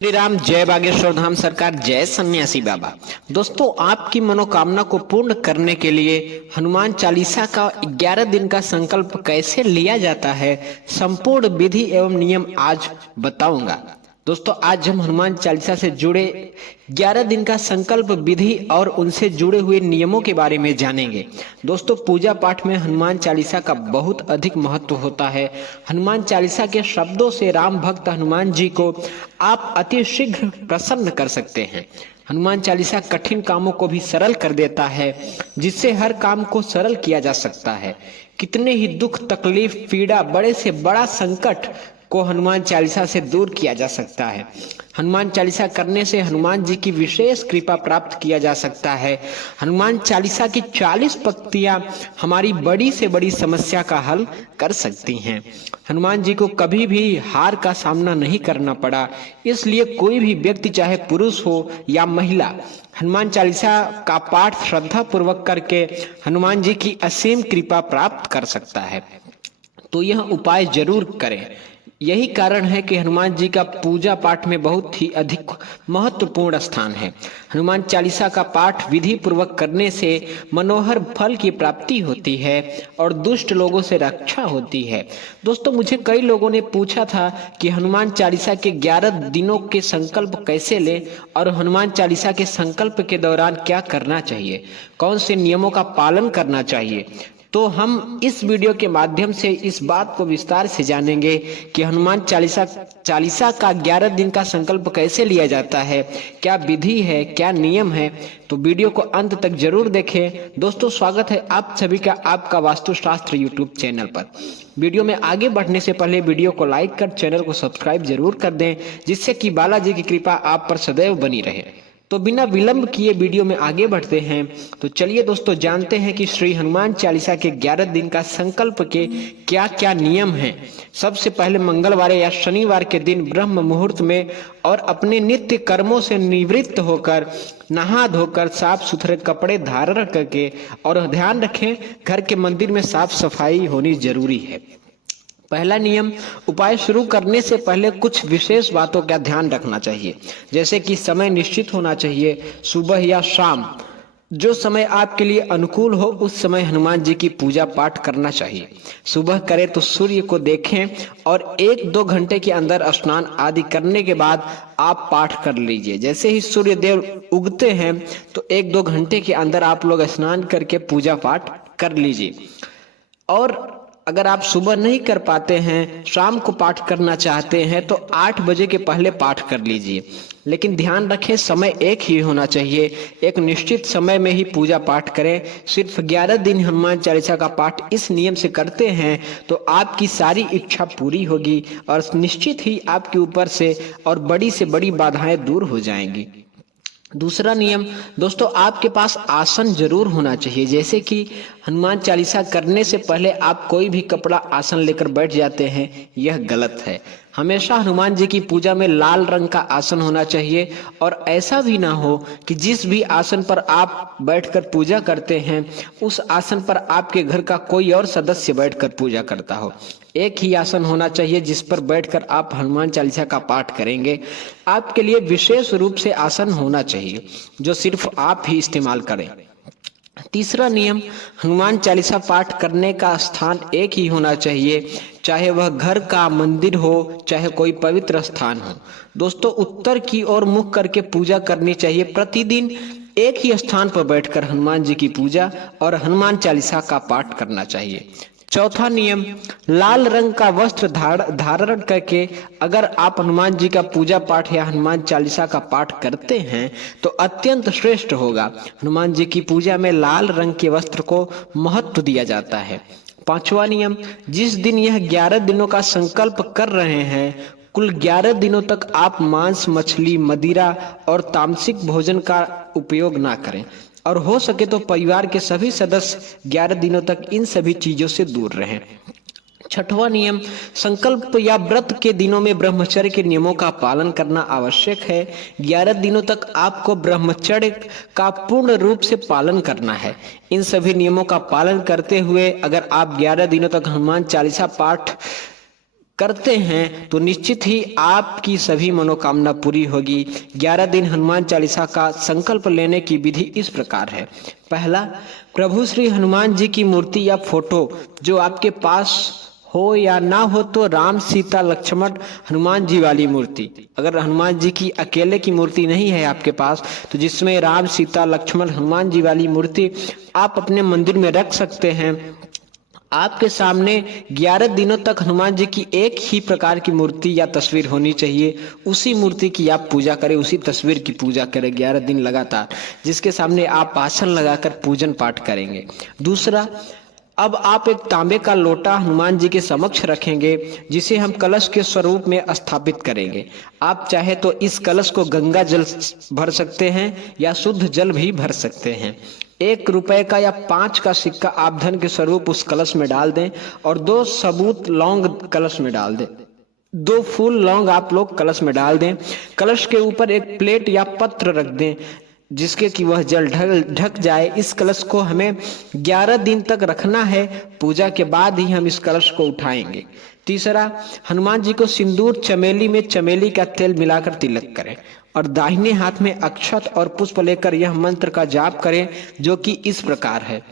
श्री राम, जय बागेश्वर धाम सरकार, जय सन्यासी बाबा। दोस्तों, आपकी मनोकामना को पूर्ण करने के लिए हनुमान चालीसा का 11 दिन का संकल्प कैसे लिया जाता है, संपूर्ण विधि एवं नियम आज बताऊंगा। दोस्तों, आज हम हनुमान चालीसा से जुड़े 11 दिन का संकल्प विधि और उनसे जुड़े हुए नियमों के बारे में जानेंगे। दोस्तों, पूजा पाठ में हनुमान चालीसा का बहुत अधिक महत्व होता है। हनुमान चालीसा के शब्दों से राम भक्त हनुमान जी को आप अति शीघ्र प्रसन्न कर सकते हैं। हनुमान चालीसा कठिन कामों को भी सरल कर देता है, जिससे हर काम को सरल किया जा सकता है। कितने ही दुख, तकलीफ, पीड़ा, बड़े से बड़ा संकट को हनुमान चालीसा से दूर किया जा सकता है। हनुमान चालीसा करने से हनुमान जी की विशेष कृपा प्राप्त किया जा सकता है। हनुमान चालीसा की 40 पंक्तियां हमारी बड़ी से बड़ी समस्या का हल कर सकती हैं। हनुमान जी को कभी भी हार का सामना नहीं करना पड़ा, इसलिए कोई भी व्यक्ति, चाहे पुरुष हो या महिला, हनुमान चालीसा का पाठ श्रद्धा पूर्वक करके हनुमान जी की असीम कृपा प्राप्त कर सकता है। तो यह उपाय जरूर करें। यही कारण है कि हनुमान जी का पूजा पाठ में बहुत ही अधिक महत्वपूर्ण स्थान है। हनुमान चालीसा का पाठ विधि पूर्वक करने से मनोहर फल की प्राप्ति होती है और दुष्ट लोगों से रक्षा होती है। दोस्तों, मुझे कई लोगों ने पूछा था कि हनुमान चालीसा के 11 दिनों के संकल्प कैसे लें और हनुमान चालीसा के संकल्प के दौरान क्या करना चाहिए, कौन से नियमों का पालन करना चाहिए। तो हम इस वीडियो के माध्यम से इस बात को विस्तार से जानेंगे कि हनुमान चालीसा का 11 दिन का संकल्प कैसे लिया जाता है, क्या विधि है, क्या नियम है। तो वीडियो को अंत तक जरूर देखें। दोस्तों, स्वागत है आप सभी का आपका वास्तुशास्त्र यूट्यूब चैनल पर। वीडियो में आगे बढ़ने से पहले वीडियो को लाइक कर चैनल को सब्सक्राइब जरूर कर दें, जिससे कि बालाजी की कृपा आप पर सदैव बनी रहे। तो बिना विलंब किए वीडियो में आगे बढ़ते हैं। तो चलिए दोस्तों, जानते हैं कि श्री हनुमान चालीसा के 11 दिन का संकल्प के क्या क्या नियम हैं। सबसे पहले मंगलवार या शनिवार के दिन ब्रह्म मुहूर्त में और अपने नित्य कर्मों से निवृत्त होकर नहा धोकर साफ सुथरे कपड़े धारण करके, और ध्यान रखें घर के मंदिर में साफ सफाई होनी जरूरी है। पहला नियम, उपाय शुरू करने से पहले कुछ विशेष बातों का ध्यान रखना चाहिए, जैसे कि समय निश्चित होना चाहिए। सुबह या शाम, जो समय आपके लिए अनुकूल हो उस समय हनुमान जी की पूजा पाठ करना चाहिए। सुबह करें तो सूर्य को देखें और 1-2 घंटे के अंदर स्नान आदि करने के बाद आप पाठ कर लीजिए। जैसे ही सूर्य देव उगते हैं तो 1-2 घंटे के अंदर आप लोग स्नान करके पूजा पाठ कर लीजिए। और अगर आप सुबह नहीं कर पाते हैं, शाम को पाठ करना चाहते हैं, तो 8 बजे के पहले पाठ कर लीजिए। लेकिन ध्यान रखें, समय एक ही होना चाहिए। एक निश्चित समय में ही पूजा पाठ करें। सिर्फ 11 दिन हनुमान चालीसा का पाठ इस नियम से करते हैं तो आपकी सारी इच्छा पूरी होगी और निश्चित ही आपके ऊपर से और बड़ी से बड़ी बाधाएं दूर हो जाएंगी। दूसरा नियम दोस्तों, आपके पास आसन जरूर होना चाहिए। जैसे कि हनुमान चालीसा करने से पहले आप कोई भी कपड़ा आसन लेकर बैठ जाते हैं, यह गलत है। हमेशा हनुमान जी की पूजा में लाल रंग का आसन होना चाहिए। और ऐसा भी ना हो कि जिस भी आसन पर आप बैठकर पूजा करते हैं उस आसन पर आपके घर का कोई और सदस्य बैठकर पूजा करता हो। एक ही आसन होना चाहिए जिस पर बैठकर आप हनुमान चालीसा का पाठ करेंगे। आपके लिए विशेष रूप से आसन होना चाहिए जो सिर्फ आप ही इस्तेमाल करें। तीसरा नियम, हनुमान चालीसा पाठ करने का स्थान एक ही होना चाहिए, चाहे वह घर का मंदिर हो चाहे कोई पवित्र स्थान हो। दोस्तों, उत्तर की ओर मुख करके पूजा करनी चाहिए। प्रतिदिन एक ही स्थान पर बैठकर हनुमान जी की पूजा और हनुमान चालीसा का पाठ करना चाहिए। चौथा नियम, लाल रंग का वस्त्र धारण करके अगर आप हनुमान जी का पूजा पाठ या हनुमान चालीसा का पाठ करते हैं तो अत्यंत श्रेष्ठ होगा। हनुमान जी की पूजा में लाल रंग के वस्त्र को महत्व दिया जाता है। पांचवा नियम, जिस दिन यह 11 दिनों का संकल्प कर रहे हैं, कुल 11 दिनों तक आप मांस, मछली, मदिरा और तामसिक भोजन का उपयोग ना करें और हो सके तो परिवार के सभी सदस्य 11 दिनों तक इन सभी चीजों से दूर रहें। छठवां नियम, संकल्प या व्रत के दिनों में ब्रह्मचर्य के नियमों का पालन करना आवश्यक है। 11 दिनों तक आपको ब्रह्मचर्य का पूर्ण रूप से पालन करना है। इन सभी नियमों का पालन करते हुए अगर आप 11 दिनों तक हनुमान चालीसा पाठ करते हैं तो निश्चित ही आपकी सभी मनोकामना पूरी होगी। 11 दिन हनुमान चालीसा का संकल्प लेने की विधि इस प्रकार है। पहला, प्रभु श्री हनुमान जी की मूर्ति या फोटो जो आपके पास हो या ना हो तो राम सीता लक्ष्मण हनुमान जी वाली मूर्ति। अगर हनुमान जी की अकेले की मूर्ति नहीं है आपके पास तो जिसमें राम सीता लक्ष्मण हनुमान जी वाली मूर्ति आप अपने मंदिर में रख सकते हैं। आपके सामने 11 दिनों तक हनुमान जी की एक ही प्रकार की मूर्ति या तस्वीर होनी चाहिए। उसी मूर्ति की आप पूजा करें, उसी तस्वीर की पूजा करें 11 दिन लगातार, जिसके सामने आप आसन लगाकर पूजन पाठ करेंगे। दूसरा, अब आप एक तांबे का लोटा हनुमान जी के समक्ष रखेंगे जिसे हम कलश के स्वरूप में स्थापित करेंगे। आप चाहे तो इस कलश को गंगा जल भर सकते हैं या शुद्ध जल भी भर सकते हैं। 1 रुपए का या 5 का सिक्का आप धन के स्वरूप उस कलश में डाल दें और 2 सबूत लौंग कलश में डाल दें। 2 फूल लौंग आप लोग कलश में डाल दें। कलश के ऊपर एक प्लेट या पत्र रख दें जिसके कि वह जल ढक जाए। इस कलश को हमें 11 दिन तक रखना है। पूजा के बाद ही हम इस कलश को उठाएंगे। तीसरा, हनुमान जी को सिंदूर चमेली में चमेली का तेल मिलाकर तिलक करें और दाहिने हाथ में अक्षत और पुष्प लेकर यह मंत्र का जाप करें जो कि इस प्रकार है।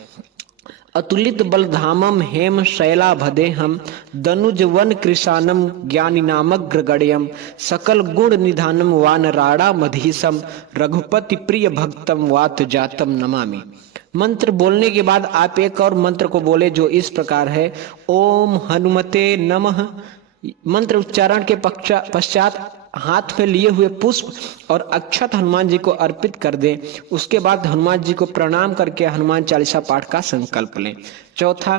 अतुलित बलधामम हेम शैलाभदेहम दनुज वन कृशानम ज्ञानिनामग्रगण्यम सकल गुण निधानम वानराड़ा मधीसम रघुपति प्रिय भक्तम वात जातम नमामि। मंत्र बोलने के बाद आप एक और मंत्र को बोले जो इस प्रकार है, ओम हनुमते नमः। मंत्र उच्चारण के पश्चात हाथ में लिए हुए पुष्प और अक्षत हनुमान जी को अर्पित कर दें। उसके बाद हनुमान जी को प्रणाम करके हनुमान चालीसा पाठ का संकल्प लें। चौथा,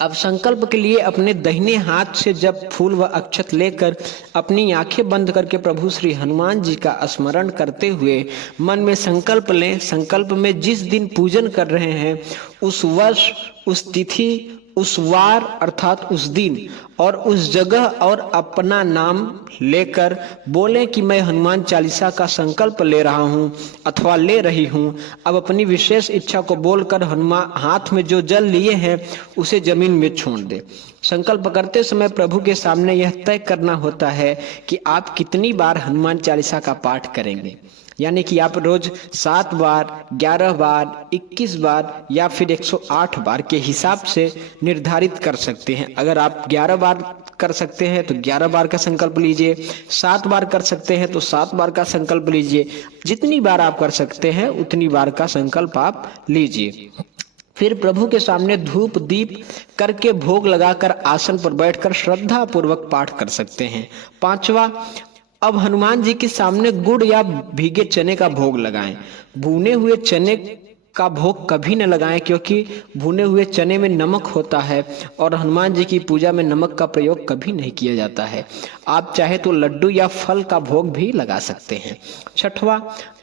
अब संकल्प के लिए अपने दाहिने हाथ से जब फूल व अक्षत लेकर अपनी आंखें बंद करके प्रभु श्री हनुमान जी का स्मरण करते हुए मन में संकल्प लें। संकल्प में जिस दिन पूजन कर रहे हैं उस वर्ष, उस तिथि, उस वार अर्थात उस दिन और उस जगह और अपना नाम लेकर बोलें कि मैं हनुमान चालीसा का संकल्प ले रहा हूँ अथवा ले रही हूँ। अब अपनी विशेष इच्छा को बोलकर हनुमान हाथ में जो जल लिए हैं उसे जमीन में छोड़ दें। संकल्प करते समय प्रभु के सामने यह तय करना होता है कि आप कितनी बार हनुमान चालीसा का पाठ करेंगे। यानी कि आप रोज 7 बार, 11 बार, 21 बार या फिर 108 बार के हिसाब से निर्धारित कर सकते हैं। अगर आप 11 बार कर सकते हैं तो 11 बार का संकल्प लीजिए, 7 बार कर सकते हैं तो 7 बार का संकल्प लीजिए। जितनी बार आप कर सकते हैं उतनी बार का संकल्प आप लीजिए। फिर प्रभु के सामने धूप दीप करके भोग लगाकर आसन पर बैठकर श्रद्धा पूर्वक पाठ कर सकते हैं। 5वां, अब हनुमान जी के सामने गुड़ या भीगे चने का भोग लगाएं। भुने हुए चने का भोग कभी न लगाएं क्योंकि भुने हुए चने में नमक होता है और हनुमान जी की पूजा में नमक का प्रयोग कभी नहीं किया जाता है। आप चाहे तो लड्डू या फल का भोग भी लगा सकते हैं। 6वां,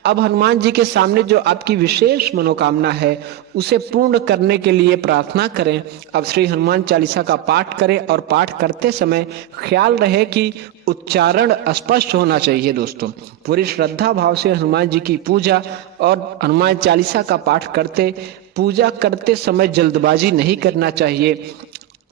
अब हनुमान जी के सामने जो आपकी विशेष मनोकामना है उसे पूर्ण करने के लिए प्रार्थना करें। अब श्री हनुमान चालीसा का पाठ करें और पाठ करते समय ख्याल रहे कि उच्चारण स्पष्ट होना चाहिए। दोस्तों, पूरी श्रद्धा भाव से हनुमान जी की पूजा और हनुमान चालीसा का पाठ पूजा करते समय जल्दबाजी नहीं करना चाहिए।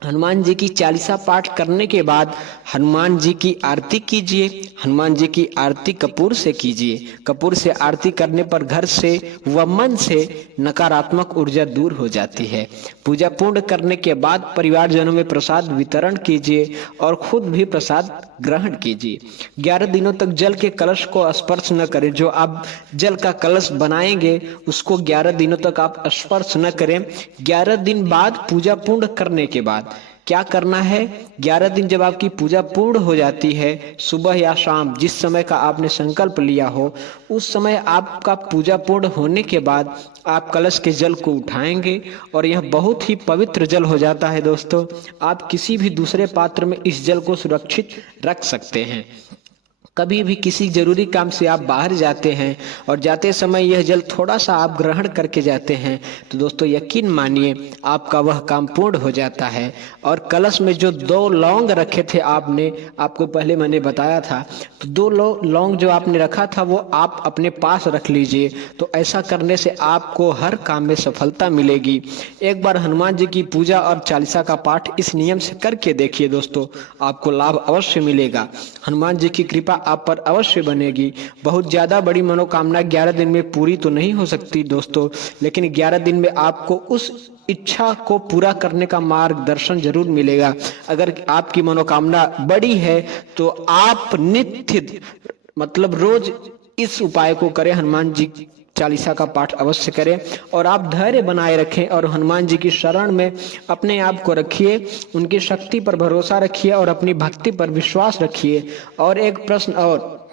हनुमान जी की चालीसा पाठ करने के बाद हनुमान जी की आरती कीजिए। हनुमान जी की आरती कपूर से कीजिए। कपूर से आरती करने पर घर से व मन से नकारात्मक ऊर्जा दूर हो जाती है। पूजा पूर्ण करने के बाद परिवारजनों में प्रसाद वितरण कीजिए और खुद भी प्रसाद ग्रहण कीजिए। 11 दिनों तक जल के कलश को स्पर्श न करें। जो आप जल का कलश बनाएंगे उसको 11 दिनों तक आप स्पर्श न करें। 11 दिन बाद पूजा पूर्ण करने के बाद क्या करना है, 11 दिन जब आपकी पूजा पूर्ण हो जाती है, सुबह या शाम जिस समय का आपने संकल्प लिया हो उस समय आपका पूजा पूर्ण होने के बाद आप कलश के जल को उठाएंगे और यह बहुत ही पवित्र जल हो जाता है। दोस्तों, आप किसी भी दूसरे पात्र में इस जल को सुरक्षित रख सकते हैं। कभी भी किसी जरूरी काम से आप बाहर जाते हैं और जाते समय यह जल थोड़ा सा आप ग्रहण करके जाते हैं तो दोस्तों यकीन मानिए आपका वह काम पूर्ण हो जाता है। और कलश में जो 2 लौंग रखे थे आपने, आपको पहले मैंने बताया था, तो 2 लौंग जो आपने रखा था वो आप अपने पास रख लीजिए। तो ऐसा करने से आपको हर काम में सफलता मिलेगी। एक बार हनुमान जी की पूजा और चालीसा का पाठ इस नियम से करके देखिए दोस्तों, आपको लाभ अवश्य मिलेगा। हनुमान जी की कृपा आप पर अवश्य बनेगी। बहुत ज्यादा बड़ी मनोकामना 11 दिन में पूरी तो नहीं हो सकती दोस्तों, लेकिन 11 दिन में आपको उस इच्छा को पूरा करने का मार्गदर्शन जरूर मिलेगा। अगर आपकी मनोकामना बड़ी है तो आप नित्य मतलब रोज इस उपाय को करें, हनुमान जी चालीसा का पाठ अवश्य करें और आप धैर्य बनाए रखें और हनुमान जी की शरण में अपने आप को रखिए, उनकी शक्ति पर भरोसा रखिए और अपनी भक्ति पर विश्वास रखिए। और एक प्रश्न और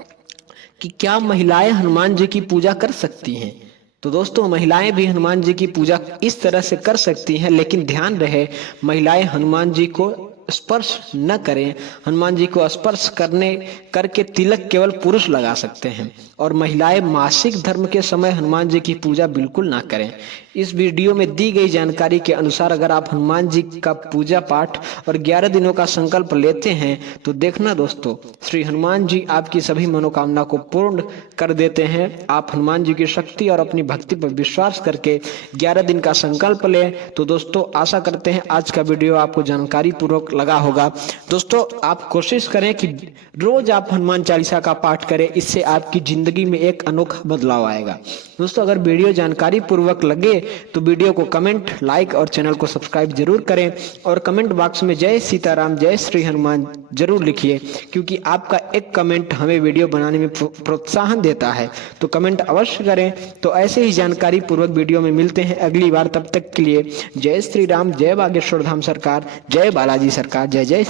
कि क्या महिलाएं हनुमान जी की पूजा कर सकती हैं? तो दोस्तों महिलाएं भी हनुमान जी की पूजा इस तरह से कर सकती हैं, लेकिन ध्यान रहे महिलाएं हनुमान जी को स्पर्श न करें। हनुमान जी को स्पर्श करके तिलक केवल पुरुष लगा सकते हैं और महिलाएं मासिक धर्म के समय हनुमान जी की पूजा बिल्कुल ना करें। इस वीडियो में दी गई जानकारी के अनुसार अगर आप हनुमान जी का पूजा पाठ और 11 दिनों का संकल्प लेते हैं तो देखना दोस्तों, श्री हनुमान जी आपकी सभी मनोकामना को पूर्ण कर देते हैं। आप हनुमान जी की शक्ति और अपनी भक्ति पर विश्वास करके 11 दिन का संकल्प लें। तो दोस्तों आशा करते हैं आज का वीडियो आपको जानकारी पूर्वक लगा होगा। दोस्तों आप कोशिश करें कि रोज आप हनुमान चालीसा का पाठ करें, इससे आपकी जिंदगी में एक अनोखा बदलाव आएगा। दोस्तों अगर वीडियो जानकारी पूर्वक लगे तो वीडियो को कमेंट, लाइक और चैनल को सब्सक्राइब जरूर करें और कमेंट बॉक्स में जय सीताराम, जय श्री हनुमान जरूर लिखिए, क्योंकि आपका एक कमेंट हमें वीडियो बनाने में प्रोत्साहन देता है। तो कमेंट अवश्य करें। तो ऐसे ही जानकारी पूर्वक वीडियो में मिलते हैं अगली बार, तब तक के लिए जय श्री राम, जय बागेश्वर धाम सरकार, जय बालाजी सरकार, जय जय।